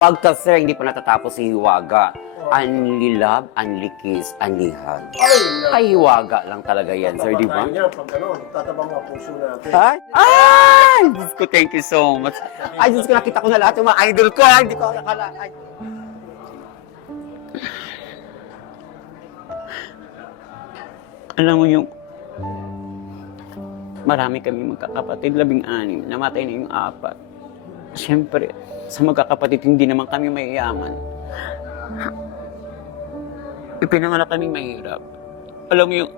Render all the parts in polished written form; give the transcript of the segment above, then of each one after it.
Pagka sir, hindi pa natatapos si Hiwaga. Unli love, unli kiss, unli hug. Ay, Hiwaga lang talaga yan, sir, di ba? Pag ano, tatabang ang puso natin. Ay! Ay! Diyos ko, thank you so much. Ay, Diyos ko, nakita ko na lahat yung mga idol ko. Ay, hindi ko nakala. Ay. Alam mo yung marami kami magkakapatid, 16, namatay na yung 4. Siyempre, sa magkakapatid, hindi naman kami mayayaman. Ipinanganak kaming mahirap. Alam mo yung...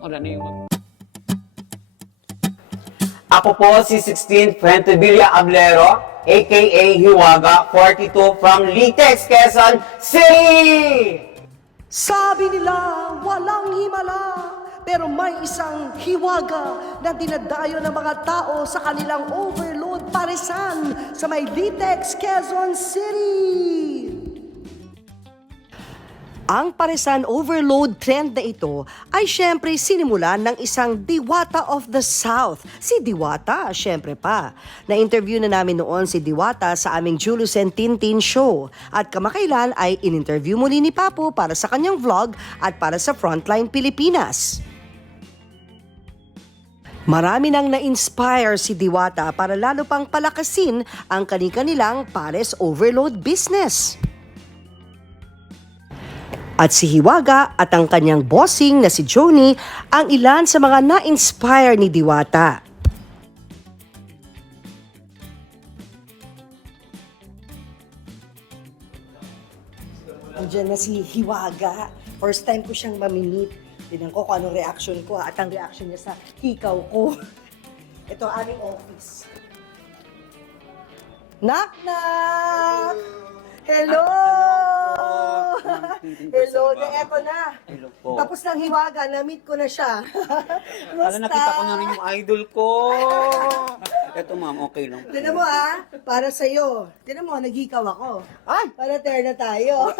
wala na yung Ako po si 16 Fuentevilla Ablero, a.k.a. Hiwaga 42 from Litex, Quezon City! Sabi nila, walang himala, pero may isang hiwaga na dinadayo ng mga tao sa kanilang overload parisan sa may Litex, Quezon City. Ang parisan overload trend na ito ay syempre sinimulan ng isang Diwata of the South. Si Diwata, syempre pa. Na-interview na namin noon si Diwata sa aming Julius and Tintin show. At kamakailan ay in-interview muli ni Papo para sa kanyang vlog at para sa Frontline Pilipinas. Marami nang na-inspire si Diwata para lalo pang palakasin ang kani-kanilang pares overload business. At si Hiwaga at ang kanyang bossing na si Joni ang ilan sa mga na-inspire ni Diwata. Andiyan na si Hiwaga. First time ko siyang mamimit. Tignan ko kung anong reaction ko at ang reaction niya sa hikaw ko. Ito ang aming office. Knock knock! Hello! Hello, eto na. Hello po. Tapos ng Hiwaga, na-meet ko na siya. Alam, nakita ko na rin yung idol ko. Eto ma'am, okay lang po. Tinan mo para sa'yo. Tinan mo, naghikaw ako. Ay! Para tear na tayo.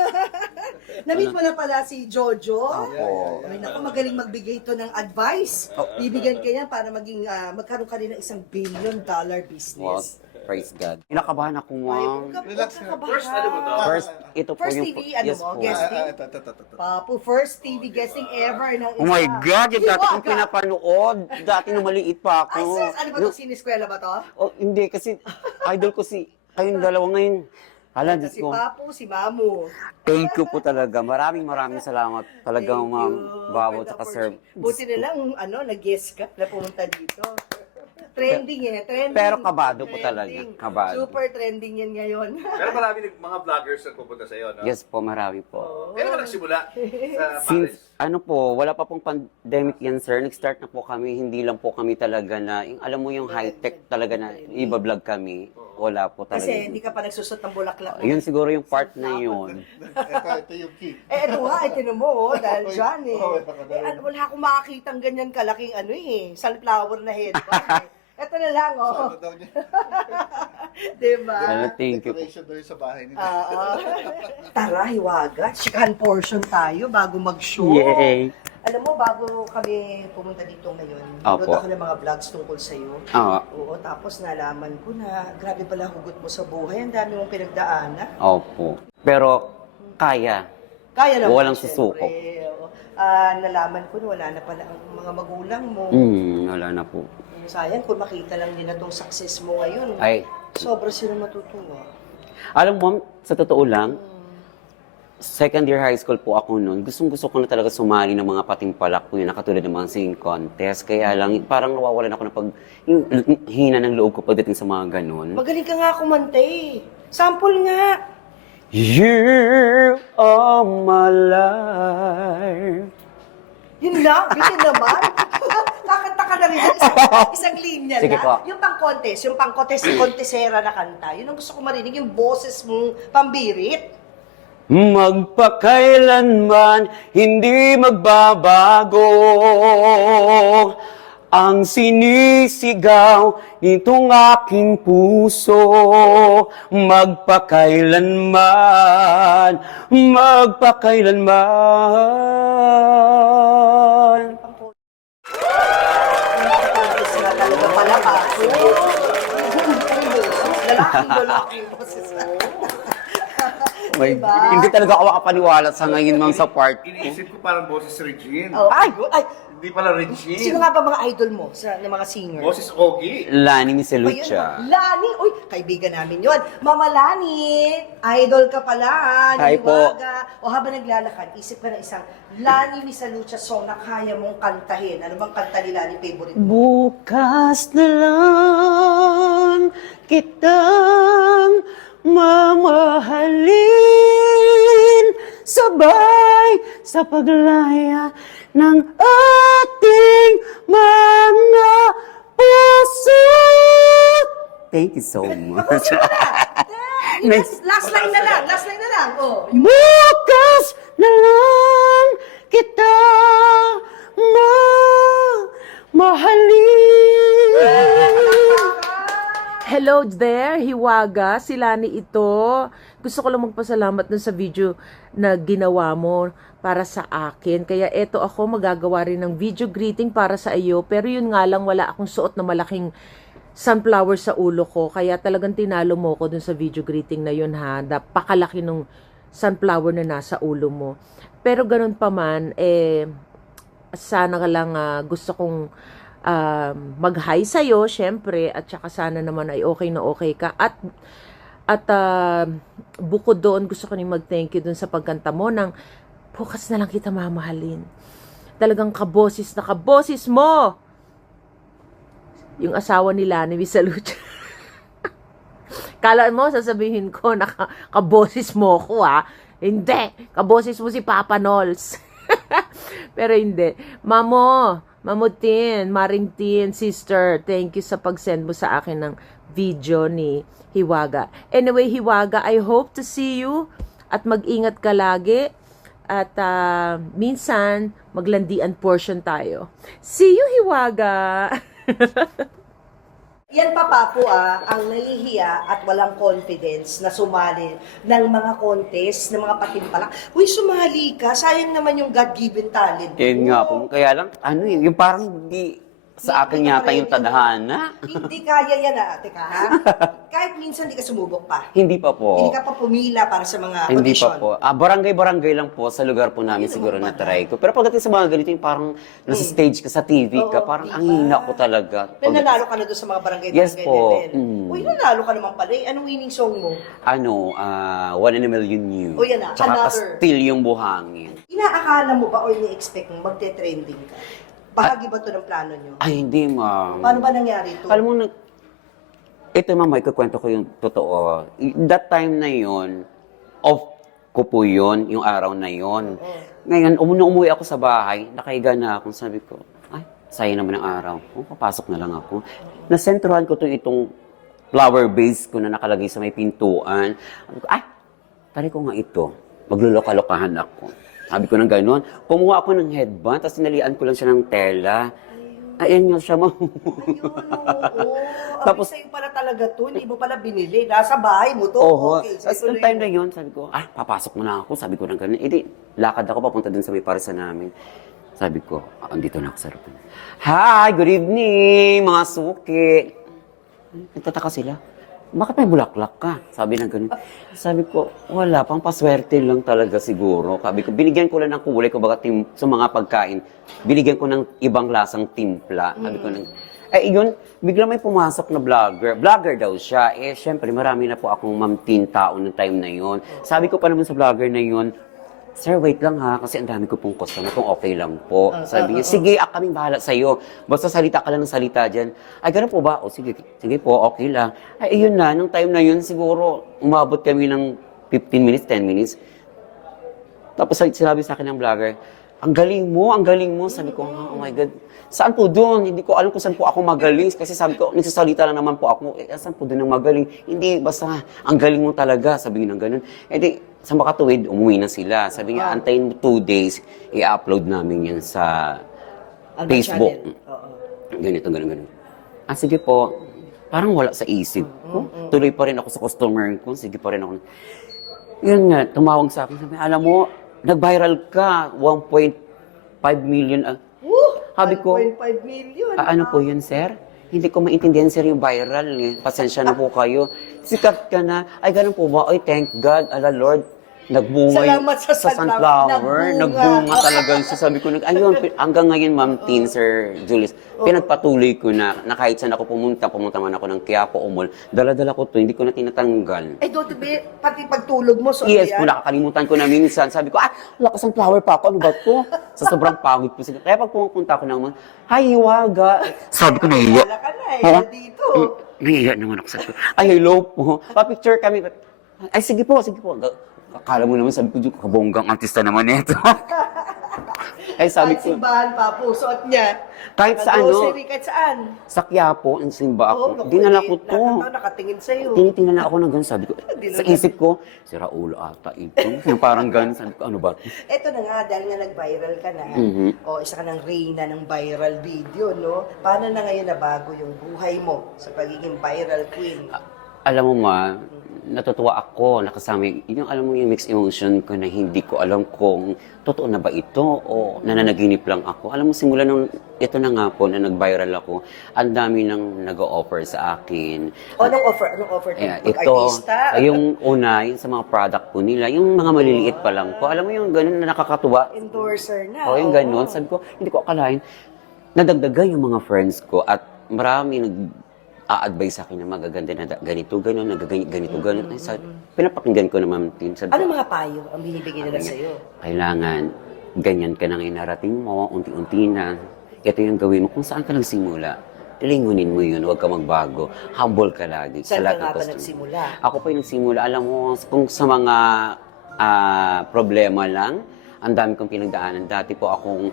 Na-meet mo na pala si Jojo. Opo. Ay naku, magaling magbigay ito ng advice. Bibigyan ka niya para maging magkaroon ka rin ng $1 billion Wow, business. praise God. Inakabahan ako, ma'am. Relax na. First, ano mo to? First, ito po First yung... TV, ano yes mo, po. guesting? Ito. Papu, first TV guesting ever ng isa. Oh my God, yung dati kong Hiwaga. pinapanood. Dati nung maliit pa Ay, ako. sis, ano ba ito? Siniskwela ba to? Oh, hindi, kasi idol ko si... Kayong dalawa ngayon. Hala, Diyos Si ko. Papu, si Mamu. Thank you po talaga. Maraming salamat. Talagang Thank ma'am, you Babo, for the tsaka sir. Buti na lang, nag-guess ka na pumunta dito. Trending trending. Pero kabado po talaga, Trending. kabado. Super trending yan ngayon. Pero marami mga vloggers na pupunta sa iyo, no? Yes po, marami po. Kailan ka nagsimula sa Since, Paris? wala pa pong pandemic yan, sir. Nag-start na po kami. Hindi lang po kami talaga na, alam mo yung high-tech talaga na iba-vlog kami. Wala po talaga. Kasi hindi ka pa nagsusot ng bulaklak. Yun siguro yung part na yun. Ito yung key. Ito nga, tinan mo, dahil dyan wala akong makakitang ganyan kalaking sunflower na head. Ito na lang, Diba? Thank you po. Decoration daw yung sa bahay nila. Tara, Hiwaga. Chikahan portion tayo bago mag-show. Yay! Alam mo, bago kami pumunta dito ngayon, Opo. nanood ako ng mga vlogs tungkol sa'yo. Oo. Oo, tapos nalaman ko na grabe pala hugot mo sa buhay. Ang dami mong pinagdaanan. Opo. Pero, kaya. Kaya naman. Walang syempre. susuko. Oo. Nalaman ko na wala na pala ang mga magulang mo. Wala na po. Sayang kung makita lang nila tong success mo ngayon. Ay, Sobra sila matutuwa. alam mo, sa totoo lang, second year high school po ako noon. Gustong-gusto ko na talaga sumali ng mga patimpalak po yun, nakatulad ng mga singing contest. Kaya lang, parang nawawalan ako ng yung hina ng loob ko pagdating sa mga ganun. Magaling ka nga kumanta eh. Sample nga. You are my life. Yun lang, yun naman. Kakanta ka na rin. Isang linya Sige lang. po. Yung pang-contesera na kanta, yun ang gusto ko marinig, yung boses mong pambirit. Magpakailanman hindi magbabago ang sinisigaw nitong aking puso. Magpakailanman. Contest na talaga pala pa. Lalaki. May, Diba? Hindi talaga ako makapaniwala sa ngayon mang sa part ko. Iniisip ko parang boses Regine. Oh, ay, Hindi pala Regine. sino nga ba mga idol mo ng mga singer? Boses Ogie. Lani Ba ni yun? Selucha. Lani! Uy, kaibigan namin yon. Mama Lani, idol ka pala. Hi po. Naniwaga. O habang naglalakad, isip ka na isang Lani Misalucha song na kaya mong kantahin. Ano bang kanta ni Lani favorite mo? Bukas na lang kitang mamahalin sabay sa paglaya ng ating mga puso. Thank you so much. Last line na lang. Last line na lang. Oh. Bukas na lang kita mamahalin. Hello there, Hiwaga. Sila ni ito. Gusto ko lang magpasalamat dun sa video na ginawa mo para sa akin. Kaya eto ako, magagawa rin ng video greeting para sa iyo. Pero yun nga lang, wala akong suot na malaking sunflower sa ulo ko. Kaya talagang tinalo mo ko dun sa video greeting na yun ha. Napakalaki nung sunflower na nasa ulo mo. Pero ganun pa man, sana ka lang gusto kong mag-hi sa'yo, syempre, at saka sana naman ay okay na okay ka. At bukod doon, gusto ko rin mag-thank you doon sa pagkanta mo ng bukas na lang kita mamahalin. Talagang kaboses na kaboses mo! Yung asawa nila ni Misalucha. Kala mo, sasabihin ko na kaboses mo ko ha. Hindi! Kaboses mo si Papa Nols. Pero hindi. Mamutin, Marintin, sister, thank you sa pag-send mo sa akin ng video ni Hiwaga. Anyway, Hiwaga, I hope to see you at mag-ingat ka lagi at minsan maglandian portion tayo. See you, Hiwaga! Yan pa Papo ang nahihiya at walang confidence na sumali ng mga contest, ng mga patimpalak. Uy, sumali ka. Sayang naman yung God-given talent. Yun nga po. Kaya lang, ano yun, yung parang hindi sa akin yata yung tadhana. Hindi kaya yan Teka ha? Kahit minsan hindi ka sumubok pa. Hindi pa po. Hindi ka pa pumila para sa mga Hindi audition. pa po. Barangay-barangay lang po sa lugar po namin siguro na try ko. Pero pagdating sa mga ganito, yung parang nasa stage ka, sa TV ka, Oo, parang diba? ang hina ko talaga. Nanalo ka na doon sa mga barangay Yes po. level. Uy, nanalo ka naman pala. Anong winning song mo? Ano, 1 in a Million New. O, yan na, Tsaka another. Still yung buhangin. Inaakala mo ba o ini-expect mo magte-trending ka? Bahagi ba to ng plano nyo? Ay, hindi ma'am. Paano ba nangyari ito? Alam mo, ito ma'am, ikukwento ko yung totoo. That time na yon, off ko po yun, yung araw na yon. Ngayon, umuwi ako sa bahay, nakahiga na ako, sabi ko, ay, sayang naman ang araw ko, papasok na lang ako. Nasentrohan ko itong flower vase ko na nakalagay sa may pintuan. Sabi ko, ay, tari ko nga ito, magluluka-lukahan ako. Sabi ko ng gano'n. Kumuha ako ng headband, tapos sinalian ko lang siya ng tela. Ayun nga siya, ma'am. Ayun, oo. Tapos- Tapos, sa'yo pala talaga to, hindi mo pala binili. Nasa bahay mo to. Oo. Okay, Tapos tuloy yung time mo. na yun, sabi ko, papasok mo na ako. Sabi ko ng gano'n. Lakad ako papunta dun sa may parisa namin. Sabi ko, andito na ako sa harapan. Hi, good evening, mga suki. Nagtataka sila. Bakit may bulaklak ka? Sabi ng ganun. Sabi ko, wala, pang paswerte lang talaga siguro. Sabi ko, binigyan ko lang ng kulay ko sa mga pagkain. Binigyan ko ng ibang lasang timpla. Sabi ko, yun, bigla may pumasok na vlogger. Vlogger daw siya. Syempre, marami na po akong mamtin tao ng time na yun. Sabi ko pa naman sa vlogger na yun, sir, wait lang ha, kasi ang dami ko pong customer, kung okay lang po. Sabi niya, sige, kaming bahala sa'yo. Basta salita ka lang ng salita dyan. Ay, ganun po ba? O sige po, okay lang. Ay, yun na, nung time na yun, siguro, umabot kami ng 15 minutes, 10 minutes. Tapos sinabi sa akin ng vlogger, ang galing mo. Sabi ko, oh my God, saan po doon? Hindi ko alam kung saan po ako magaling. Kasi sabi ko, nagsasalita lang naman po ako. Saan po doon ang magaling? Hindi, basta, ang galing mo talaga. Sabi niya ng ganun. Sa makatuwid, umuwi na sila. Sabi niya, antayin mo 2 days, i-upload namin yan sa Facebook. Ganito. Sige po. Parang wala sa isip ko. Tuloy pa rin ako sa customer ko. Sige pa rin ako. Yun nga, tumawag sa akin. Sabi, alam mo, nag-viral ka. 1.5 million. Sabi ko, 1.5 million. ano po yun, sir? Hindi ko maintindihan, sir, yung viral. Pasensya na po kayo. sikat ka na. Ay, ganun po ba? Ay, thank God, ala Lord, nagbunga Salamat sa sunflower. Nagbunga talaga siya. Sabi ko, ayun, hanggang ngayon, Ma'am Tin, Sir Julius, pinagpatuloy ko na kahit saan ako pumunta man ako ng Quiapo o Mall, dala-dala ko to, hindi ko na tinatanggal. Ay, Doti B, pati pagtulog mo, so Yes yan? po, nakakalimutan ko na minsan. Sabi ko, lakas ang flower pa ako. Ano ba to? Sa sobrang pagod po sila. Kaya pag pumunta ako naman, hi, Hiwaga. Sabi ko, nahiya. Wala ka na Ha? dito. Nahiya naman ako. Sabi ko, ay, hello po. Pa-picture kami. Ay, sige po, sige po. Akala mo naman, sabi ko, kabonggang artista naman ito. Ay, sabi Kahit ko, simbahan pa po, suot niya. kahit sa ano, Grocery, kahit saan. sa Quiapo, ang simba Oo, ako. Dinala ko to. Lahat ng tao nakatingin sa'yo. Tinitingnan na ako ng gano'n, sabi ko, sa isip ko, si Raul ata ito. Yung parang gano'n, sabi ko, ano ba? Eto na nga, dahil nga nag-viral ka na, Mhm. o isa ka ng reyna ng viral video, no? Paano na ngayon nabago yung buhay mo sa pagiging viral queen? Alam mo ma, natutuwa ako, nakasama yung alam mo yung mixed emotion ko na hindi ko alam kung totoo na ba ito o nananaginip lang ako. Alam mo, simula nung ito na nga po na nag-viral ako, ang dami nang nag-o-offer sa akin. O, anong offer? Anong offer? Ito, Artista? yung una, yung sa mga product po nila, yung mga maliliit pa lang po. Alam mo yung ganun na nakakatuwa. Endorser na. O yung ganun, sabi ko, hindi ko akalain. Nadagdagan yung mga friends ko at marami nag-a-advise sa akin na magaganda na ganito, ganun, ganito, ganun. Ay, pinapakinggan ko naman din. Sabi ko, Ano mga payo ang binibigay nila sa'yo? kailangan, ganyan ka na ngayon narating mo, unti-unti na. Ito yung gawin mo. Kung saan ka nagsimula, lingunin mo yun, huwag ka magbago. Humble ka lagi. Saan ka nga ba customer. nagsimula? Ako pa yung nagsimula. Alam mo, kung sa mga problema lang, ang dami kong pinagdaanan. Dati po akong,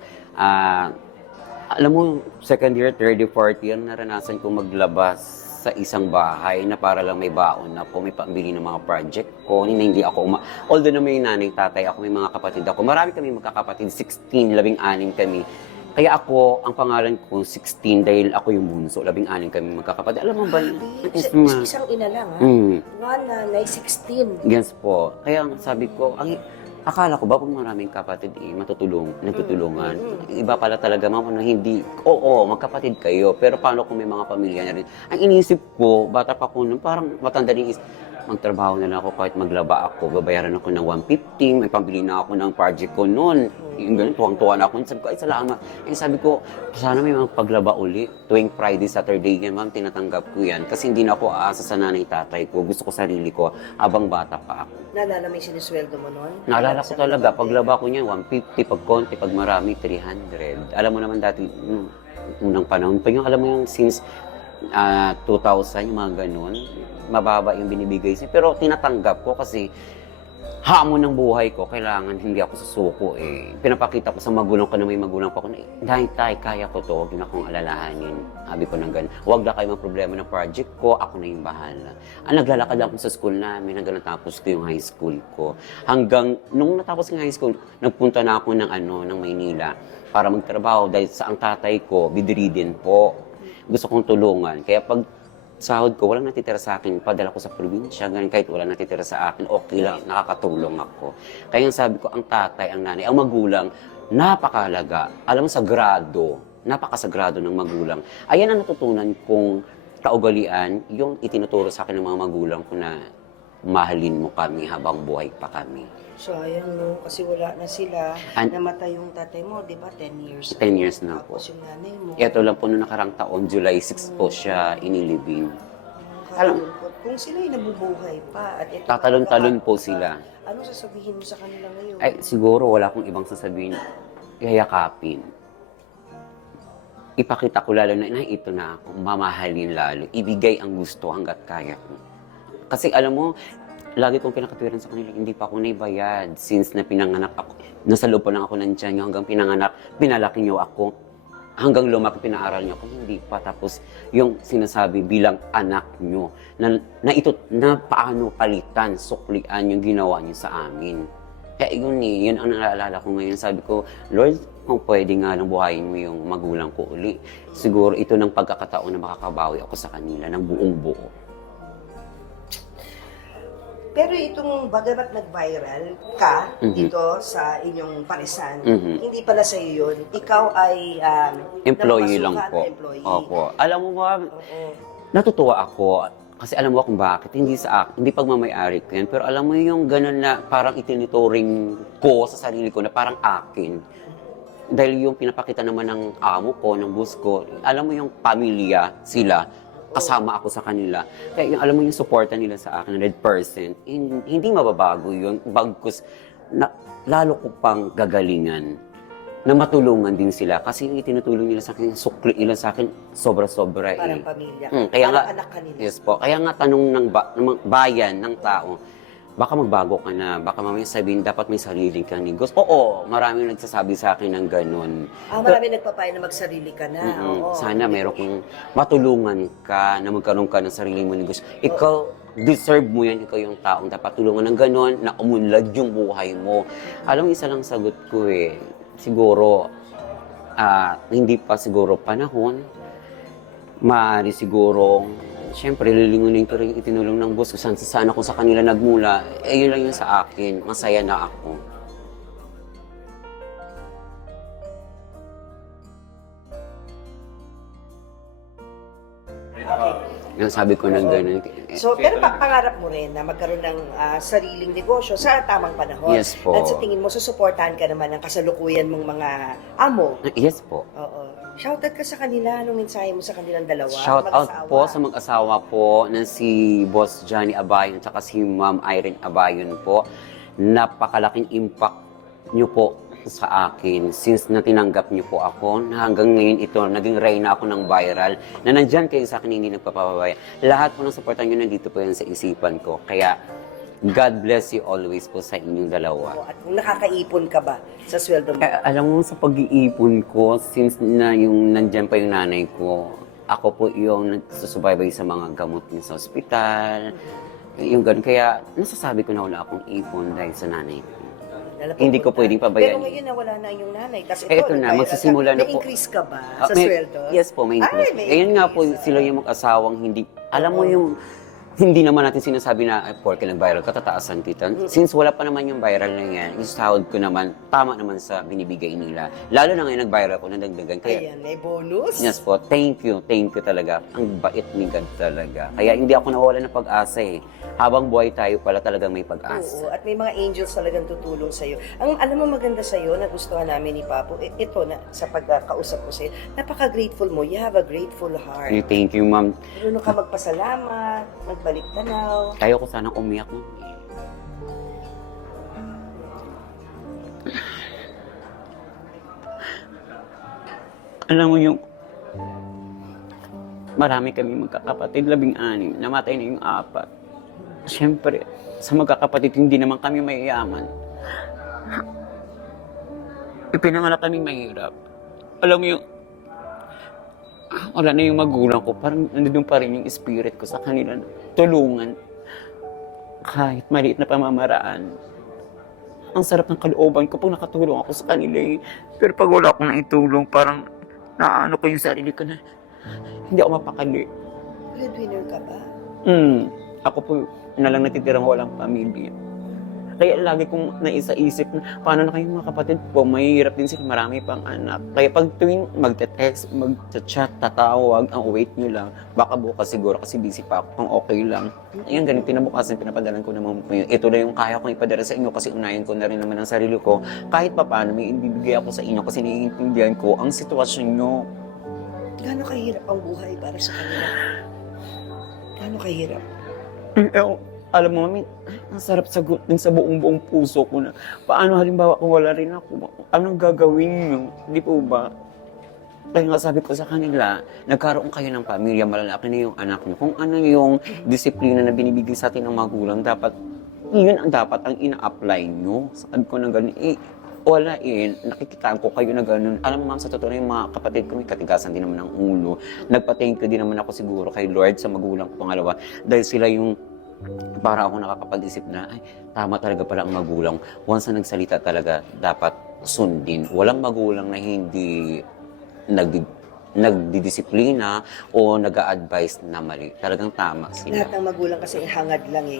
alam mo, second year, third year, fourth year, naranasan kong maglabas sa isang bahay na para lang may baon na po, may pambili ng mga project ko. Hindi ako although na may nanay, tatay ako, may mga kapatid ako. Marami kami magkakapatid, 16, 16 kami. Kaya ako, ang pangalan ko, 16, dahil ako yung bunso, 16 kami magkakapatid. Alam mo ba? Isang ina lang, ha? One nanay, 16. Yes po. Kaya sabi ko, akala ko ba kung maraming kapatid, nagtutulungan. Iba pala talaga, mama, na hindi, oo, magkapatid kayo, pero paano kung may mga pamilya na rin? Ang inisip ko, bata pa ko nun, parang matanda din is, magtrabaho na lang ako kahit maglaba ako, babayaran ako ng 150, may pambili na ako ng project ko noon. Yung ganun, tuwang-tuwa na ako. Sabi ko, ay salamat. Sabi ko, sana may mga paglaba uli. Tuwing Friday, Saturday yan, ma'am, tinatanggap ko yan. Kasi hindi na ako aasa sa nanay tatay ko. Gusto ko sarili ko habang bata pa ako. Naalala mo yung sinisweldo mo noon? Naalala ko talaga, paglaba ko niya, 150, pag konti, pag marami, 300. Alam mo naman dati, unang panahon pa yung, alam mo yung since 2000, yung mga ganun, mababa yung binibigay siya. Pero tinatanggap ko kasi hamon ng buhay ko, kailangan hindi ako susuko eh. Pinapakita ko sa magulang ko na may magulang pa ako na, dahil tayo, kaya ko to, huwag na akong alalahanin. Sabi ko ng ganun, huwag na kayo problema ng project ko, ako na yung bahala. Naglalakad ako sa school namin hanggang natapos ko yung high school ko. Hanggang, nung natapos yung high school, nagpunta na ako ng Maynila para magtrabaho dahil sa ang tatay ko, bidridin po. Gusto kong tulungan. Kaya pag sahod ko, walang natitira sa akin, padala ko sa probinsya, ganun, kahit walang natitira sa akin, okay lang, nakakatulong ako. Kaya sabi ko, ang tatay, ang nanay, ang magulang, napakalaga. Alam mo, sagrado, napakasagrado ng magulang. Ayan ang natutunan kong kaugalian, yung itinuturo sa akin ng mga magulang ko na mahalin mo kami habang buhay pa kami. Sayang, no? Kasi wala na sila. Namatay yung tatay mo, di ba? 10 years. 10 years na po. Tapos yung nanay mo. Ito lang po noong nakarang taon, July 6 po siya inilibing. Kalungkot. Kung sila'y nabubuhay pa at ito Tatalon-talon po sila. Ano sasabihin mo sa kanila ngayon? Ay, siguro wala akong ibang sasabihin. Yayakapin. Ipakita ko lalo na ito na ako, mamahalin lalo. Ibigay ang gusto hanggat kaya ko. Kasi alam mo, lagi kong pinakatwiran sa kanila, hindi pa ako naibayad. Since na pinanganak ako, nasa loob pa lang ako ng tiyan niyo hanggang pinanganak, pinalaki niyo ako. Hanggang lumaki, pinaaral niyo ako, hindi pa. Tapos yung sinasabi bilang anak niyo, na paano palitan, suklian yung ginawa niyo sa amin. Kaya yun ang naalala ko ngayon. Sabi ko, Lord, kung pwede nga lang buhayin mo yung magulang ko uli. Siguro ito ng pagkakataon na makakabawi ako sa kanila ng buong buo. Pero itong bagamat nag-viral ka dito sa inyong parisan, hindi pala sa iyo yun. Ikaw ay Employee lang napapasukan po. na employee. Opo. Alam mo ba, Oo. natutuwa ako Kasi alam mo kung bakit, hindi sa akin, hindi pagmamayari ko yan, pero alam mo yung gano'n na parang itinuturing ko sa sarili ko na parang akin. Dahil yung pinapakita naman ng amo ko, ng boss ko, alam mo yung pamilya, sila, kasama ako sa kanila. Kaya yung, alam mo yung suporta nila sa akin, 100%, hindi mababago yun. Bagkus, lalo ko pang gagalingan na matulungan din sila. Kasi yung itinutulong nila sa akin, sukli nila sa akin, sobra-sobra. Parang pamilya. Kaya Parang nga, anak ka nila. yes po. Kaya nga tanong ng bayan, ng tao, baka magbago ka na, baka mamaya sabihin, dapat may sariling kang negosyo. Oo, maraming nagsasabi sa akin ng ganun. Marami nagpapaya na magsarili ka na. Oo. Sana meron kang matulungan ka na magkaroon ka ng sarili mo negosyo. Ikaw, deserve mo yan. Ikaw yung taong dapat tulungan ng ganun na umunlad yung buhay mo. Alam mo, isa lang sagot ko siguro, hindi pa siguro panahon. Maaari siguro, siyempre, lilingunin ko rin yung itinulong ng boss ko. Sana kung sa kanila nagmula, yun lang yun sa akin. Masaya na ako. Yung sabi ko ng ganun. So, pero pangarap mo rin na magkaroon ng sariling negosyo sa tamang panahon. Yes po. At sa tingin mo, susuportahan ka naman ng kasalukuyan mong mga amo. Yes po. Oo. Shoutout ka sa kanila. Anong mensahe mo sa kanilang dalawa? Shout out Mag-asawa? po sa mag-asawa po na si Boss Johnny Abayon at si Ma'am Irene Abayon po. Napakalaking impact nyo po sa akin since na tinanggap niyo po ako na hanggang ngayon ito, naging reyna ako ng viral na nandyan kayo sa akin hindi nagpapabaya. Lahat po ng supportan nyo nandito po yan sa isipan ko. Kaya God bless you always po sa inyong dalawa. At kung nakakaipon ka ba sa sweldo mo? Alam mo sa pag-iipon ko, since na yung nandyan pa yung nanay ko, ako po yung nagsusubaybay sa mga gamot niya sa ospital. Yung ganun. Kaya nasasabi ko na wala akong ipon dahil sa nanay ko. Hindi ko pwedeng pabayaan. Pero ngayon nawala na yung nanay. Kasi Ito na, magsisimula na po. May-increase ka ba sa sweldo? Yes po, may increase. Ay, may Ngayon nga po, increase. sila yung mag-asawang hindi, alam mo yung, hindi naman natin sinasabi na, porke nag-viral ka, tataasan kita. Since wala pa naman yung viral na yan, yung sahod ko naman, tama naman sa binibigay nila. Lalo na ngayon nag-viral ko, nadagdagan. Kaya, Ayan, may bonus. yes po, thank you talaga. Ang bait ni God talaga. Kaya hindi ako nawawala ng pag-asa Habang buhay tayo pala talagang may pag-asa. Oo, at may mga angels talagang tutulong sa'yo. Ang alam mo maganda sa'yo, nagustuhan namin ni Papo, ito na sa pagkakausap ko sa'yo, napaka-grateful mo. You have a grateful heart. Thank you, ma'am. Marunong ka magpasalamat, magbalik tanaw. Ayoko sanang umiyak, ma'am. Alam mo yung marami kami magkakapatid, 16, namatay na yung 4. Siyempre, sa magkakapatid, hindi naman kami mayayaman. Ipinanganak kami mahirap. Alam mo yung, wala na yung magulang ko, parang nandun pa rin yung spirit ko sa kanila na tulungan. Kahit maliit na pamamaraan. Ang sarap ng kalooban ko pag nakatulong ako sa kanila Pero pag wala akong naitulong, parang naano ko yung sarili ko na hindi ako mapakali. Breadwinner ka ba? Ako po na lang natitirang walang pamilya. Kaya lagi kong naisa-isip na paano na kayong mga kapatid po, mahihirap din sila, marami pang anak. Kaya pag tuwing magte-text, mag-chat, tatawag, ang wait nyo lang, baka bukas siguro kasi busy pa ako, kung okay lang. Ayan, ganun, pinabukasan, pinapadalan ko naman po yun. Ito na yung kaya kong ipadala sa inyo kasi unahin ko na rin naman ang sarili ko. Kahit pa paano, may ibibigay ako sa inyo kasi naiintindihan ko ang sitwasyon nyo. Gaano kahirap ang buhay para sa kanila? Gaano kahirap? Alam mo, mami, ang sarap sagutin sa buong puso ko na paano halimbawa kung wala rin ako, anong gagawin nyo? Di po ba? Kaya nga sabi ko sa kanila, nagkaroon kayo ng pamilya, malalaki na yung anak nyo. Kung ano yung disiplina na binibigay sa atin ng magulang, dapat, yun ang dapat ang ina-apply nyo. Sabi ko na gano'n, wala nakikitaan ko kayo na gano'n. Alam mo ma'am, sa totoo na yung mga kapatid ko, may katigasan din naman ng ulo. Nagpa-thank you din naman ako siguro kay Lord sa magulang ko pangalawa. Dahil sila yung para ako nakakapag-isip na, ay, tama talaga pala ang magulang. Once na nagsalita talaga, dapat sundin. Walang magulang na hindi nagdidisiplina o nag-a-advise na mali. Talagang tama sila. Lahat ng magulang kasi hangad lang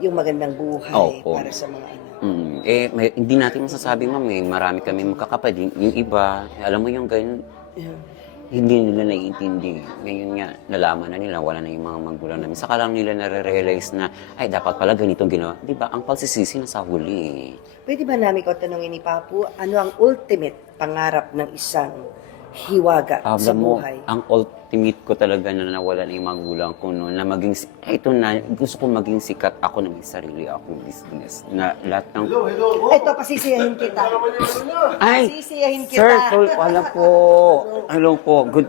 yung magandang buhay Opo. para sa mga anak. Hindi natin masasabi, ma'am, marami kami magkakapatid. Yung iba, alam mo yung ganyan, hindi nila naiintindi. Ngayon nga, nalaman na nila, wala na yung mga magulang namin. Saka lang nila nare-realize na, ay, dapat pala ganitong ginawa. Di ba? Ang pagsisisi nasa huli. Pwede ba namin ko tanongin ni Papu, ano ang ultimate pangarap ng isang hiwaga sa Alam mo, buhay? ang ultimate ko talaga na nawala na yung magulang ko noon, na maging, ito na, gusto ko maging sikat ako na may sarili akong business. Na lahat ng, Ito, pasisiyahin kita. ay, Pasisiyahin kita. sir, tol, alam po, hello po, good,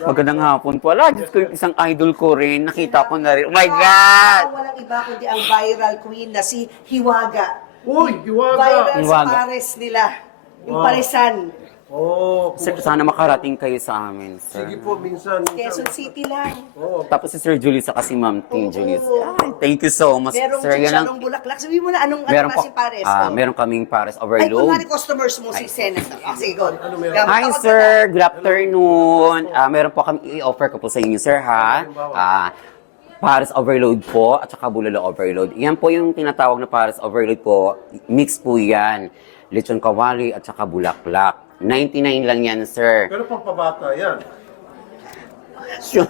magandang hapon po. Ala, Diyos ko, yung isang idol ko rin, nakita ko na rin. Oh my God! Walang iba kundi ang viral queen na si Hiwaga. Uy, Viral hiwaga! sa Hiwaga. pares nila. Yung paresan. Oh, Sir, sana makarating kayo sa amin, sir. sige po, minsan. Quezon City lang. Tapos si Sir Julius saka si Ma'am Ting Oo. Julius. Ay, thank you so much, Merong sir. Yan ang, chicharong bulaklak. Sabihin mo na anong meron po, klaseng pares. meron kaming pares Ay, overload. kunwari customers mo si Senator. Sige, go. Hi, sir. Good afternoon. Meron po kami i-offer ko po sa inyo, sir, ha? Pares overload po at saka bulalo overload. Yan po yung tinatawag na pares overload po. Mix po yan. Lechon kawali at saka bulaklak. 99 lang yan, sir. Pero pang pabata yan. Sure.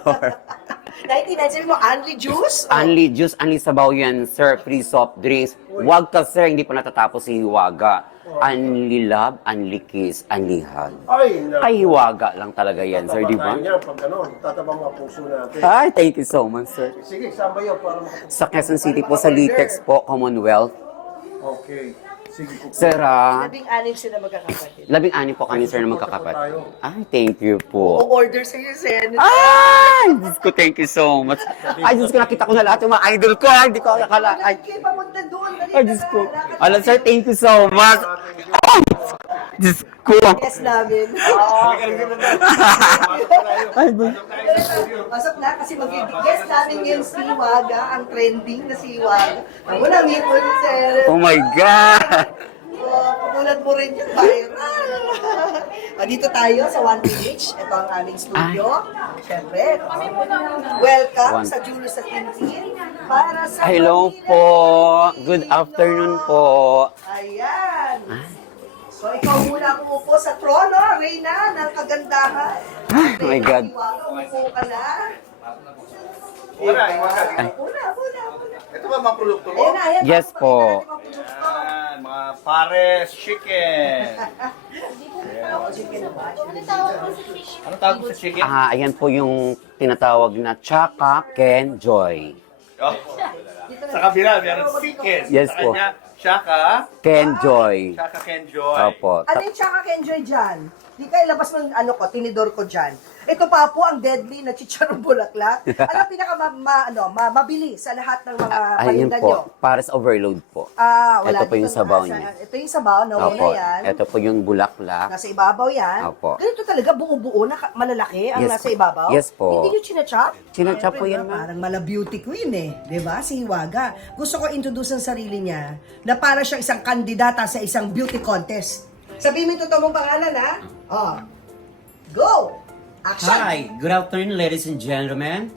99, sabi mo, only juice? Only juice, only sabaw yan, sir. Free soft drinks. Huwag ka, sir. Hindi pa natatapos si Hiwaga. Only love, only kiss, only hug. Ay, naku. Ay, Hiwaga lang talaga yan, sir, di ba? Tatabang yan pag gano'n. Tatabang ang puso natin. Ay, thank you so much, sir. Sige, saan ba yun para makapag... Sa Quezon City po, sa Litex po, Commonwealth. Okay. Sige po. Sir, 16 sila magkakapatid. 16 po kami, sir, na magkakapatid. Ay, thank you po. O-order sa'yo, Senator. Ay, Diyos ko, thank you so much. Ay, Diyos ko, nakita ko na lahat yung mga idol ko. Ay, hindi ko akala. Ay, Ay, pamunta doon. Dali ay, ka Diyos na. ko. Lakad Alam, na. sir, thank you so much. Ay, Diyos ko. Yes namin. Ay, Diyos. Pasok na kasi mag-guest namin ngayon si Hiwaga, ang trending na si Hiwaga. Wala nga po ni Sir. Oh my God. Pagulad mo rin yung viral. Dito tayo sa 1PH. Ito ang aming studio. Siyempre, welcome sa Julius at Tintin. Para sa Hello pamilya po. ni Good Pino. afternoon po. Ayan. So, ikaw muna umupo sa trono, Reyna, ng kagandahan. Oh my God. Hiwaga, umupo ka na. Wala, hiwaga. Una. Ito ba mga produkto mo? Ayan na, ayan. Yes Pakita po. natin mga produkto. Yan, mga pares chicken. Ano tawag mo sa chicken? Ayan po yung tinatawag na Chaka Ken Joy. Oh. Sa kabila, meron chicken. Yes sa po. kanya, Shaka. Ken Joy. Shaka Kenjoy. Opo. Ano yung tsaka ka-enjoy dyan? Di ka ilabas mo yung ano ko, tinidor ko dyan. Ito pa po ang deadly na chicharong bulaklak. Ano pinaka mabili sa lahat ng mga Ayun paninda po. nyo? Pares overload po. Wala Ito po yung dito sabaw nasa- niya. Ito yung sabaw, no? Opo. Una yan. Ito po yung bulaklak. Nasa ibabaw yan. Opo. Ganito talaga, buo-buo na malalaki ang Yes nasa po. ibabaw. Yes po. Hindi nyo chinachop? Chinachop po yan, Siyempre, ma'am. Parang mala beauty queen eh. Di ba? Si Hiwaga. Gusto ko introduce ang sarili niya na para siya isang kandidata sa isang beauty contest. Sabihin mo yung totoo mong pangalan, ha? Oh. Go! Action! Hi, good afternoon, ladies and gentlemen.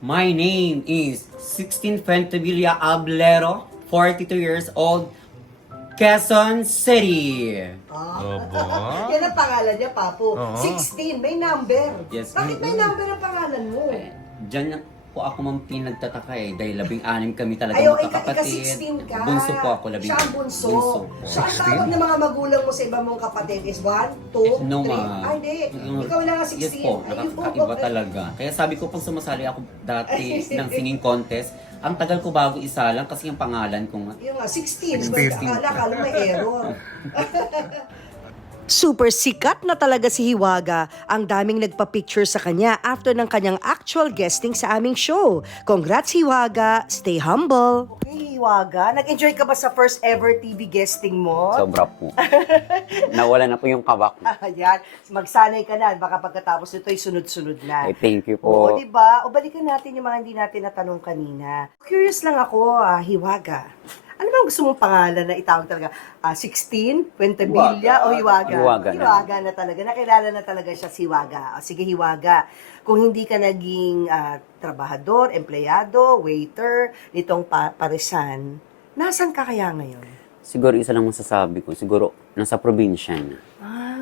My name is 16 Fentavilla Ablero, 42 years old, Quezon City. Yan ang pangalan niya, Papu. 16, may number. Yes. Bakit may number ang pangalan mo? Diyan na po ako mang pinagtataka dahil 16 kami talaga Ayaw, magkakapatid. ika-16 ka. Bunso po ako, Siya ang bunso. po. Siya ang tawag ng mga magulang mo sa iba mong kapatid is 1, 2, 3. No, ma. Ay, hindi. Ikaw lang ang 16. Yes po, Ay, nakakaiba talaga. Kaya sabi ko pang sumasali ako dati ng singing contest, ang tagal ko bago isa lang kasi yung pangalan ko nga. Yung 16. 16. Akala may error. Super sikat na talaga si Hiwaga. Ang daming nagpa-picture sa kanya after ng kanyang actual guesting sa aming show. Congrats, Hiwaga. Stay humble. Hey, Hiwaga, nag-enjoy ka ba sa first ever TV guesting mo? Sobra po. Nawala na po yung kabak. Ayan, magsanay ka na. Baka pagkatapos nito ay sunod-sunod na. Ay, thank you Oo, po. di ba? O balikan natin yung mga hindi natin natanong kanina. Curious lang ako, Hiwaga. Ano bang gusto mong pangalan na itawag talaga? 16? Quintabilla o Hiwaga? Hiwaga na. Hiwaga na talaga. Nakilala na talaga siya si Hiwaga. O, sige, Hiwaga. Kung hindi ka naging trabahador, empleyado, waiter, nitong paresan, nasan ka kaya ngayon? Siguro isa lang masasabi ko, siguro nasa probinsya na.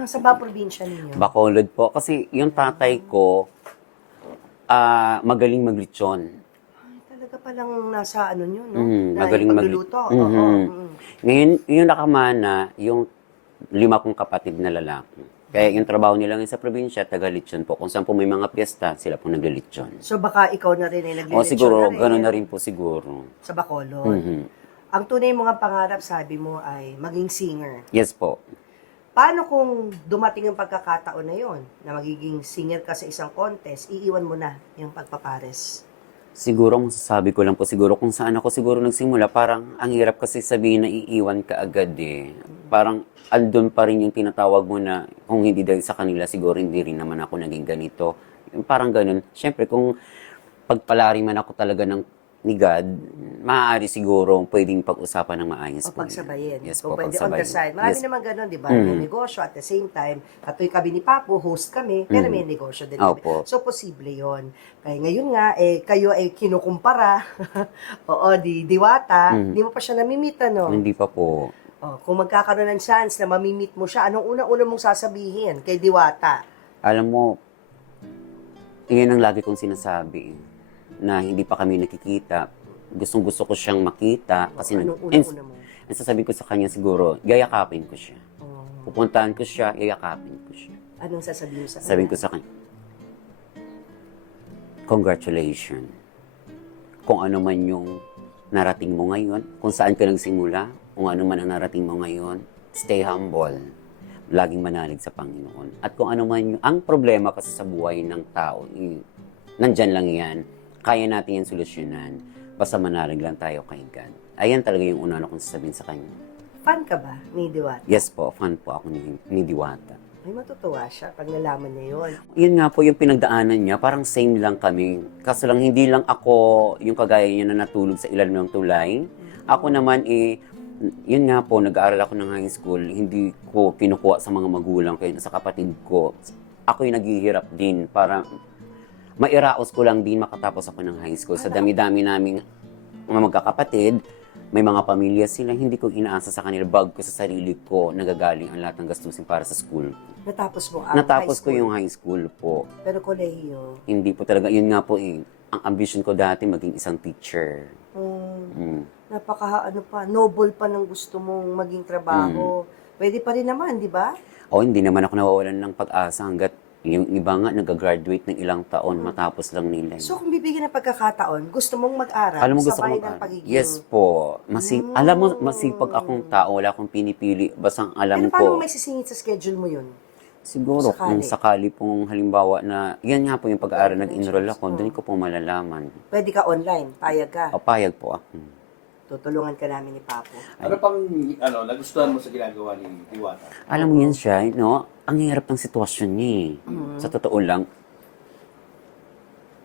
Sa ba probinsya ninyo? Bacolod po. Kasi yung tatay ko, magaling maglitsyon. Ay, talaga palang nasa ano nyo, no? Magaling magluluto. Mhm. Oo. Ngayon, yung nakamana, yung 5 kong kapatid na lalaki. Kaya yung trabaho nila ngayon sa probinsya, taga-litsyon po. Kung saan po may mga piyesta, sila po naglilitsyon. So baka ikaw na rin ay O naglilitsyon siguro, na rin. gano'n na rin po siguro. Sa Bacolod. Mhm. Ang tunay mong pangarap, sabi mo, ay maging singer. Yes po. Paano kung dumating yung pagkakataon na yon na magiging singer ka sa isang contest, iiwan mo na yung pagpapares? Siguro, masasabi ko lang po siguro kung saan ako siguro nagsimula, parang ang hirap kasi sabihin na iiwan ka agad eh. Parang andun pa rin yung tinatawag mo na kung hindi dahil sa kanila, siguro hindi rin naman ako naging ganito. Yung parang ganun. Siyempre, kung pagpalari man ako talaga ni God, maaari siguro pwedeng pag-usapan ng maayos O po. pagsabayin. Yes O po, pwede on the pagsabayin. side. Marami Yes. naman ganun, di ba? May negosyo at the same time, katoy kami ni Papo, host kami, pero may negosyo din kami. Opo. So, posible yon. Kaya ngayon nga, kayo ay kinukumpara. Oo, di Diwata. Hindi mo pa siya namimita, no? Hindi pa po. O, kung magkakaroon ng chance na mamimit mo siya, anong unang-una mong sasabihin kay Diwata? Alam mo, iyan ang lagi kong sinasabi, na hindi pa kami nakikita. Gustong-gusto ko siyang makita kasi Anong unang-una mo? ang sasabihin ko sa kanya siguro, yayakapin ko siya. Oh, Pupuntahan ko siya, yayakapin ko siya. anong sasabihin mo sa kanya? Sabihin ko sa kanya, congratulations. Kung ano man yung narating mo ngayon, kung saan ka nagsimula, kung ano man ang narating mo ngayon, stay humble. Laging manalig sa Panginoon. At kung ano man yung, ang problema kasi sa buhay ng tao, nandyan lang yan. Kaya natin yan solusyonan. Basta manalig lang tayo kay God. Ayan talaga yung una kong sasabihin sa kanya. Fan ka ba ni Diwata? Yes po, fan po ako ni Diwata. May matutuwa siya pag nalaman niya yun. Yun nga po yung pinagdaanan niya, parang same lang kami. Kaso lang hindi lang ako yung kagaya niya na natulog sa ilalim ng tulay. Ako naman yun nga po, nag-aaral ako ng high school, hindi ko kinukuha sa mga magulang ko, sa kapatid ko. Ako yung naghihirap din para mairaos ko lang din makatapos ako ng high school. Sa dami-dami naming mga magkakapatid, may mga pamilya sila, hindi ko inaasa sa kanila, bag ko sa sarili ko, nagagaling ang lahat ng gastusin para sa school. Natapos mo ang Natapos high ko school, yung high school po. pero kolehiyo. Hindi po talaga, yun nga po ang ambition ko dati maging isang teacher. Napaka noble pa ng gusto mong maging trabaho. Pwede pa rin naman, di ba? O hindi naman ako nawawalan ng pag-asa hanggat yung iba nga nag-graduate ng ilang taon matapos lang nila. So kung bibigyan ng pagkakataon, gusto mong mag-aral, Alam mo, gusto ko sabay ng mag-aral. pagiging... Yes po. Alam mo, masipag akong tao. Wala akong pinipili. Basta alam Pero paano ko. mo may sisingit sa schedule mo yun? Siguro, kung sakali pong halimbawa na, yan nga po yung pag-aaral, nag-enroll ako, doon ko po malalaman. Pwede ka online, payag ka. O, payag po ako. Tutulungan ka namin ni Papo. Ano pang nagustuhan mo sa ginagawa ni Diwata? Alam mo yan siya, no? Ang hirap ng sitwasyon niya eh. Sa totoo lang,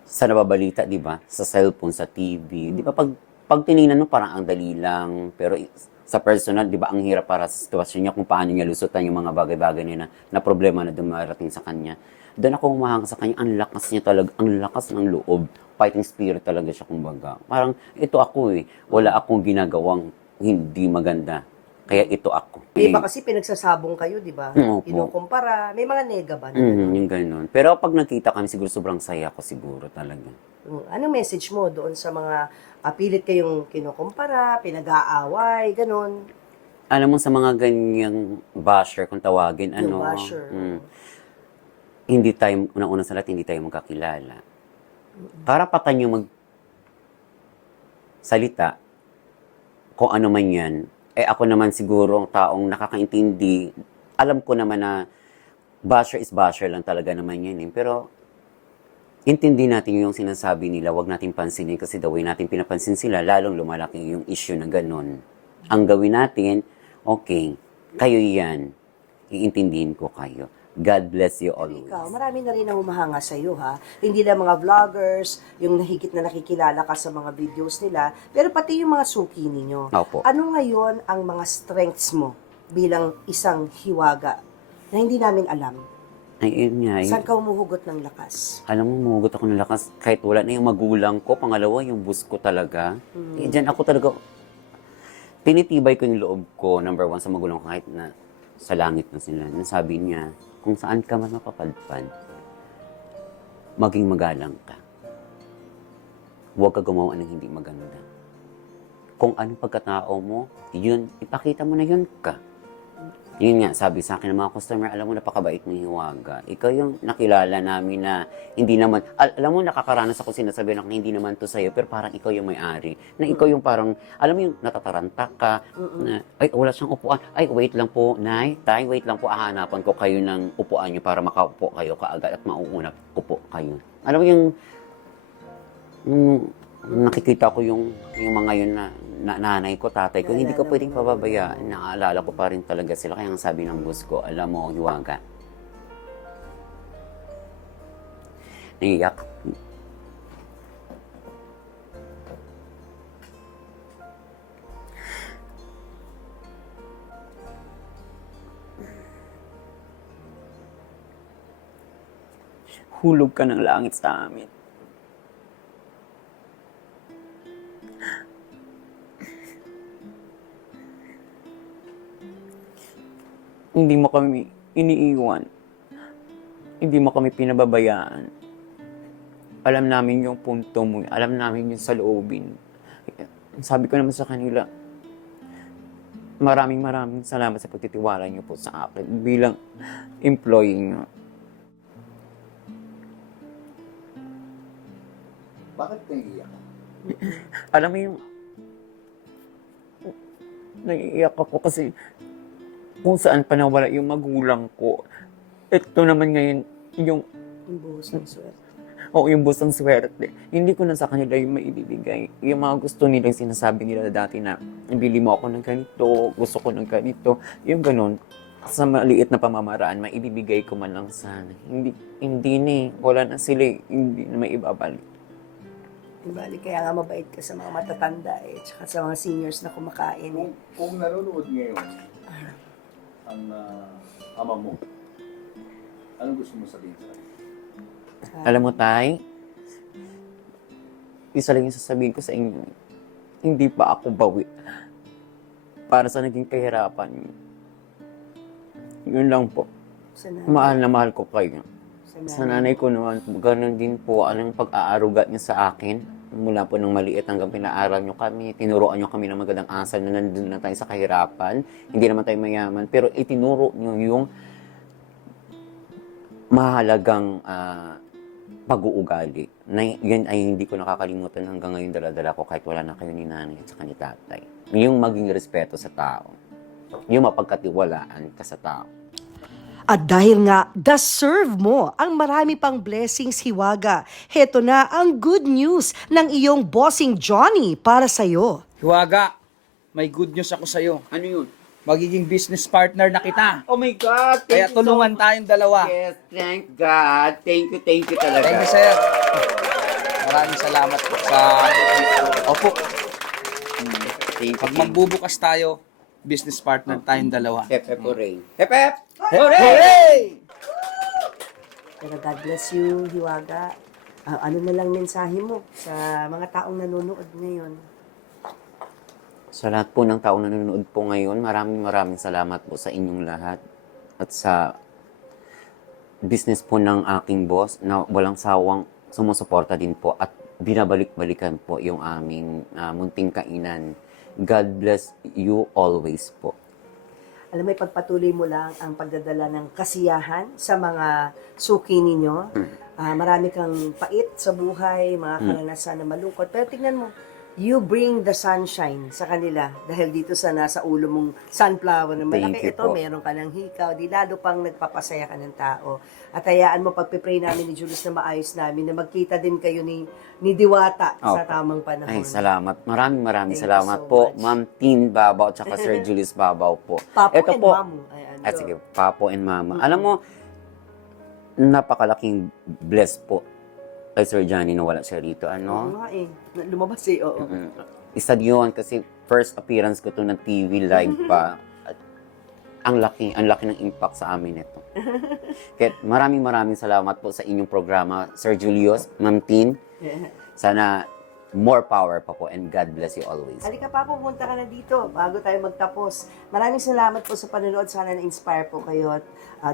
sa nababalita, di ba? Sa cellphone, sa TV. Di ba pag tinignan mo, parang ang dali lang. Pero sa personal, di ba, ang hirap para sa sitwasyon niya kung paano niya lusutan yung mga bagay-bagay niya na problema na dumarating sa kanya. Doon ako humahanga sa kanya, ang lakas niya talaga, ang lakas ng loob. Fighting spirit talaga siya, kumbaga. Parang, ito ako wala akong ginagawang hindi maganda. Kaya ito ako. Di ba kasi pinagsasabong kayo, di ba? Opo. Kinukumpara. May mga nega ba? Na Yung ganun. Pero pag nakita kami, siguro sobrang saya ko siguro talaga. Anong message mo doon sa mga pilit kayong kinukumpara, pinag-aaway, ganun? Alam mo, sa mga ganyang basher, kung tawagin, Yung basher. Hindi tayo, unang-una sa lahat, hindi tayo magkakilala. Karapatan yung salita, kung ano man yan, ako naman siguro, taong nakakaintindi, alam ko naman na basher is basher lang talaga naman yan. Pero, intindi natin yung sinasabi nila, wag natin pansinin kasi the way natin pinapansin sila, lalong lumalaki yung issue na ganun. Ang gawin natin, okay, kayo yan, iintindihin ko kayo. God bless you always. Ikaw, marami na rin ang humahanga sa iyo, ha? Hindi lang mga vloggers, yung nahigit na nakikilala ka sa mga videos nila, pero pati yung mga suki ninyo. Opo. Ano ngayon ang mga strengths mo bilang isang hiwaga na hindi namin alam? Ay, yun nga. Saan ka umuhugot ng lakas? Alam mo, umugot ako ng lakas. Kahit wala na yung magulang ko. Pangalawa, yung bus ko talaga. Diyan ako talaga, tinitibay ko yung loob ko, number one, sa magulang ko. Kahit na sa langit na sila. Sabi niya, kung saan ka man mapapadpad, maging magalang ka. Huwag ka gumawa ng hindi maganda. Kung anong pagkatao mo, yun, ipakita mo na yun ka. Yun nga, sabi sa akin ng mga customer, alam mo, napakabait ng Hiwaga. Ikaw yung nakilala namin na hindi naman, alam mo, nakakaranas ako sinasabihan ako na hindi naman to sa'yo, pero parang ikaw yung may-ari. Na ikaw yung parang, alam mo yung natataranta ka, na, ay, wala siyang upuan. Ay, wait lang po, Nay, Tay, wait lang po, ahanapan ko kayo ng upuan niyo para makaupo kayo kaagad at mauuna upo kayo. Alam mo yung nakikita ko yung mga yun na nanay ko, tatay ko, hindi ko pwedeng pababayaan. Naaalala ko pa rin talaga sila. Kaya ang sabi ng boss ko, alam mo, Hiwaga, naiyak. Hulog ka ng langit sa amin. Hindi mo kami iniiwan. Hindi mo kami pinababayaan. Alam namin yung punto mo. Alam namin yung saloobin. Sabi ko naman sa kanila, maraming salamat sa pagtitiwala niyo po sa akin bilang employee niyo. Bakit naiiyak ka? Alam mo yung naiiyak ako kasi kung saan pa nawala yung magulang ko. Ito naman ngayon, yung buhos ng swerte. o yung busang swerte. Hindi ko na sa kanila yung maibibigay. Yung mga gusto nilang sinasabi nila dati na, bili mo ako ng ganito, gusto ko ng ganito. Yung ganun, sa maliit na pamamaraan, maibibigay ko man lang sana. Hindi na eh. Wala na sila eh. Hindi na may ibabalik. Bali, kaya nga mabait ka sa mga matatanda tsaka sa mga seniors na kumakain Kung nanonood ngayon, ang ama mo, anong gusto mo sabihin sa kanya? Alam mo, Tay, isa lang yung sasabihin ko sa inyo. Hindi pa ako bawi para sa naging kahirapan. Yun lang po. Mahal na mahal ko kayo. Sa nanay ko naman, ganun din po anong pag-aaruga niya sa akin. Mula po nung maliit hanggang pinaaral nyo kami, tinuruan nyo kami ng magandang asal na nandun na tayo sa kahirapan. Hindi naman tayo mayaman, pero itinuro nyo yung mahalagang pag-uugali. Na yun ay hindi ko nakakalimutan hanggang ngayon dala-dala ko kahit wala na kayo ni nanay at saka ni tatay. Yung maging respeto sa tao. Yung mapagkatiwalaan ka sa tao. At dahil nga, deserve mo ang marami pang blessings, Hiwaga. Heto na ang good news ng iyong bossing Johnny para sa'yo. Hiwaga, may good news ako sa'yo. Ano yun? Magiging business partner na kita. Oh my God! Kaya tulungan tayong dalawa. Yes, thank God. Thank you talaga. Thank you, sir. Maraming salamat po sa... Opo, Thank pag you. magbubukas tayo, business partner tayong dalawa. Hep, hep, hooray. Hep, hep! Hooray! Pero God bless you, Hiwaga. Ano na lang mensahe mo sa mga taong nanonood ngayon? Sa lahat po ng tao na nanonood po ngayon, maraming salamat po sa inyong lahat. At sa business po ng aking boss na walang sawang sumusuporta din po at binabalik-balikan po yung aming munting kainan. God bless you always po. Alam mo, ipagpatuloy mo lang ang pagdadala ng kasiyahan sa mga suki ninyo. Marami kang pait sa buhay, mga karanasan na malungkot. Pero tingnan mo, you bring the sunshine sa kanila dahil dito sa nasa ulo mong sunflower na malaki. Thank you Ito, po. meron ka ng hikaw. Di lalo pang nagpapasaya ka ng tao. At hayaan mo, pagpipray namin ni Julius na maayos namin, na magkita din kayo ni Diwata sa Opo. tamang panahon. Ay, salamat. Maraming Thank you salamat so po. much. Ma'am Tin Babaw at saka Sir Julius Babaw po. Papo Ito and po. Mamu. Ay, At sige, Papo and Mama. Alam mo, napakalaking bless po kay Sir Johnny na wala siya rito. Oo Ano? nga eh. Lumabas eh, oo. Isa yun kasi first appearance ko to ng TV live pa. At ang laki ng impact sa amin ito. Kaya maraming salamat po sa inyong programa, Sir Julius, Ma'am Tin. Sana more power pa po and God bless you always. Halika pa, pumunta ka na dito bago tayo magtapos. Maraming salamat po sa panonood. Sana na-inspire po kayo at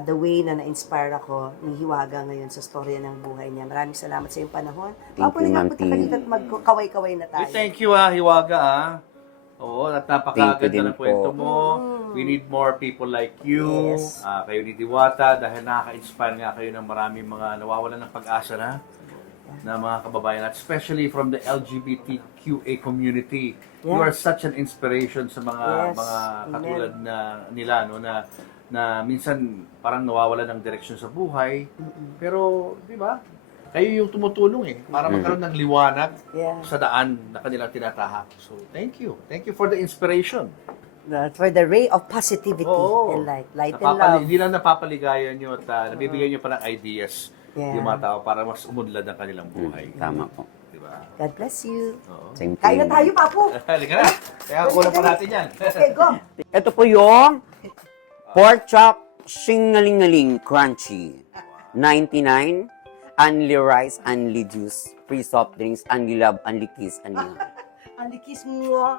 the way na na-inspire ako ni Hiwaga ngayon sa storya ng buhay niya. Maraming salamat sa iyong panahon. Thank you, Ma'am Punta ka dito at magkaway-kaway na tayo. Thank you Hiwaga Oo, at Thank you napakaganda din ng kwento po. mo. We need more people like you. Yes. Kayo ni Diwata dahil nakaka-inspire nga kayo ng maraming mga nawawalan ng pag-asa na mga kababayan at especially from the LGBTQA community. You Yeah. are such an inspiration sa mga Yes. mga Amen. katulad nila no na minsan parang nawawalan ng direksyon sa buhay. Pero, di ba? Kayo yung tumutulong para magkaroon ng liwanag Yeah. sa daan na kanilang tinatahak. So, thank you. Thank you for the inspiration. For the ray of positivity and light. Light and love. Hindi lang napapaligayan nyo at nabibigyan nyo pa ng ideas Yeah. yung mga tao para mas umunlad ang kanilang buhay. Tama po. Diba? God bless you. Same Kain na thing. tayo, Papu. Halika na. Kaya kulang pa natin yan. Okay, go. Ito po yung pork chop shingalingaling crunchy. 99, only rice, only juice, free soft drinks, only love, only kiss, only hug. Ang likis mo.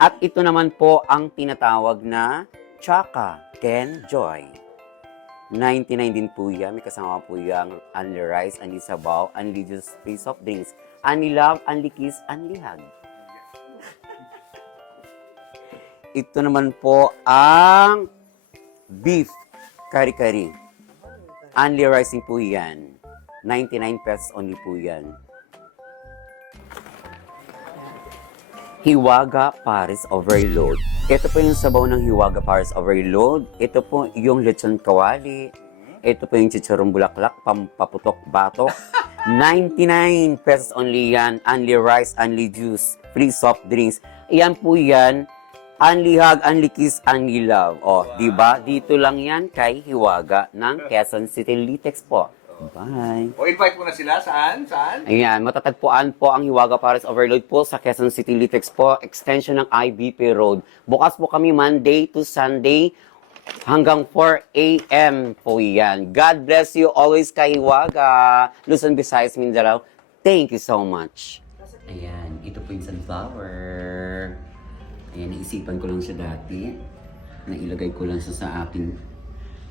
At ito naman po ang tinatawag na Chaka Ken Joy. 99 din po yan. May kasama po yung only rice, only sabaw, only juice, free soft drinks, only love, only kiss, only hug. Ito naman po ang beef kari-kari. Only rice din po yan. 99 pesos only po yan. Hiwaga Paris Overload. Ito po yung sabaw ng Hiwaga Paris Overload. Ito po yung lechon kawali. Ito po yung chicharong bulaklak, pampaputok batok. 99 pesos only yan. Only rice, only juice, free soft drinks. Iyan po yan. Only hug, only kiss, only love. O, di ba? Dito lang yan kay Hiwaga ng Quezon City Litex po. Bye! O, invite mo na sila. Saan? Saan? Ayan, matatagpuan po ang Hiwaga Paris Overload po sa Quezon City Litex po, extension ng IBP Road. Bukas po kami Monday to Sunday hanggang 4 a.m. po yan. God bless you always kay Hiwaga, Luzon, Visayas, Mindanao. Thank you so much. Ayan, ito po yung sunflower. Ayan, naisipan ko lang siya dati. Nailagay ko lang siya sa aking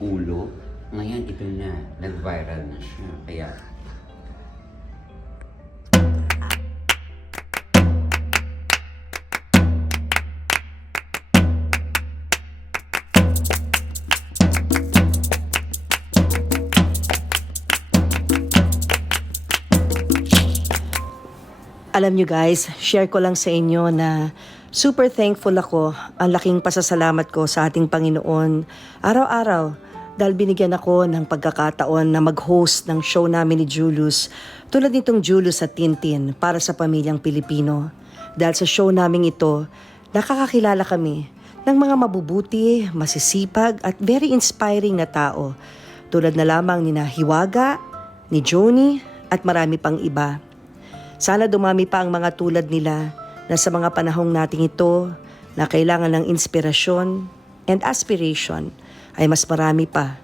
ulo. Ngayon, ito na. Nag-viral na siya. Kaya, Alam nyo guys, share ko lang sa inyo na super thankful ako. Ang laking pasasalamat ko sa ating Panginoon. Araw-araw, dahil binigyan ako ng pagkakataon na mag-host ng show namin ni Julius, tulad nitong Julius at Tintin para sa pamilyang Pilipino. Dahil sa show namin ito, nakakakilala kami ng mga mabubuti, masisipag at very inspiring na tao. Tulad na lamang ni Hiwaga, ni Joni at marami pang iba. Sana dumami pa ang mga tulad nila na sa mga panahong nating ito na kailangan ng inspirasyon and aspiration ay mas marami pa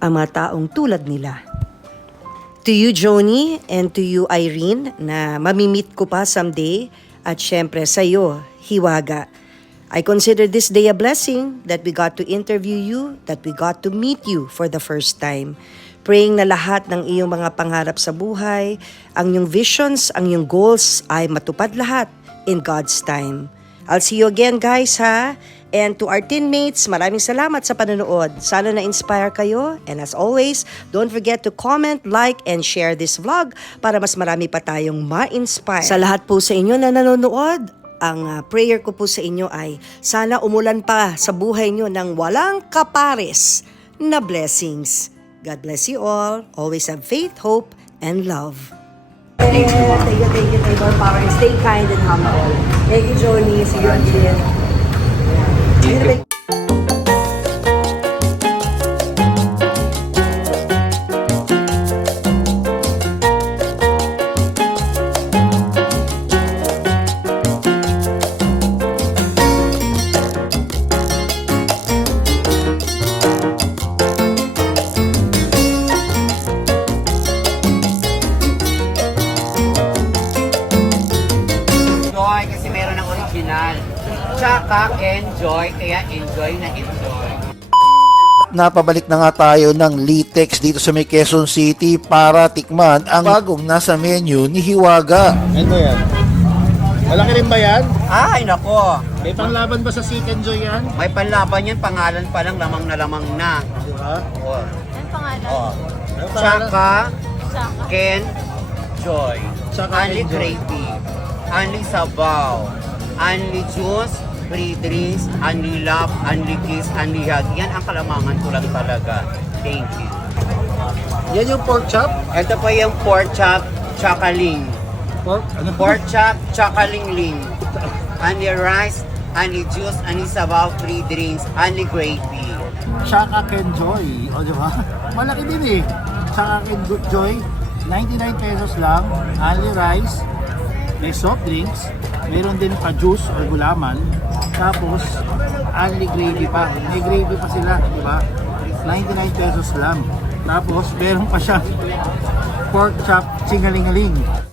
ang mga taong tulad nila. To you, Joni, and to you, Irene, na mamimit ko pa someday, at syempre sa iyo, Hiwaga. I consider this day a blessing that we got to interview you, that we got to meet you for the first time. Praying na lahat ng iyong mga pangarap sa buhay, ang iyong visions, ang iyong goals ay matupad lahat in God's time. I'll see you again guys ha. And to our teammates, maraming salamat sa panonood. Sana na-inspire kayo. And as always, don't forget to comment, like, and share this vlog para mas marami pa tayong ma-inspire. Sa lahat po sa inyo na nanonood, ang prayer ko po sa inyo ay sana umulan pa sa buhay nyo ng walang kapares na blessings. God bless you all. Always have faith, hope, and love. Thank you, thank you, more power. Stay kind and humble. Thank you, Joni. See you again. original. Tsaka enjoy, kaya enjoy na enjoy. Napabalik na nga tayo ng Litex dito sa may Quezon City para tikman ang bagong nasa menu ni Hiwaga. Ano yan? Malaki rin ba yan? Ay, nako. May panglaban ba sa Seek and Joy yan? May panlaban yan, pangalan pa lang, lamang na. Di ba? Oh. Ang pangalan? Oh. Ano pangalan? Tsaka, Tsaka. Ken Joy. Tsaka Only Ken Joy. gravy. Only sabaw. Only juice. Free drinks. Only love. Only kiss. Only hug. Yan ang kalamangan ko lang talaga. Thank you. Yan yung pork chop? Ito pa yung pork chop, chakaling. Pork? Ano? Pork chop, chakaling-ling. Only rice. Only juice. Only sabaw. Free drinks. Only gravy. Tsaka Ken Joy. O, di ba? Malaki din eh. Tsaka Ken Joy, 99 pesos lang. Only rice. May soft drinks. Meron din pa juice or gulaman. Tapos, only gravy pa. May gravy pa sila, di ba? 99 pesos lang. Tapos, meron pa siya pork chop chingalingaling.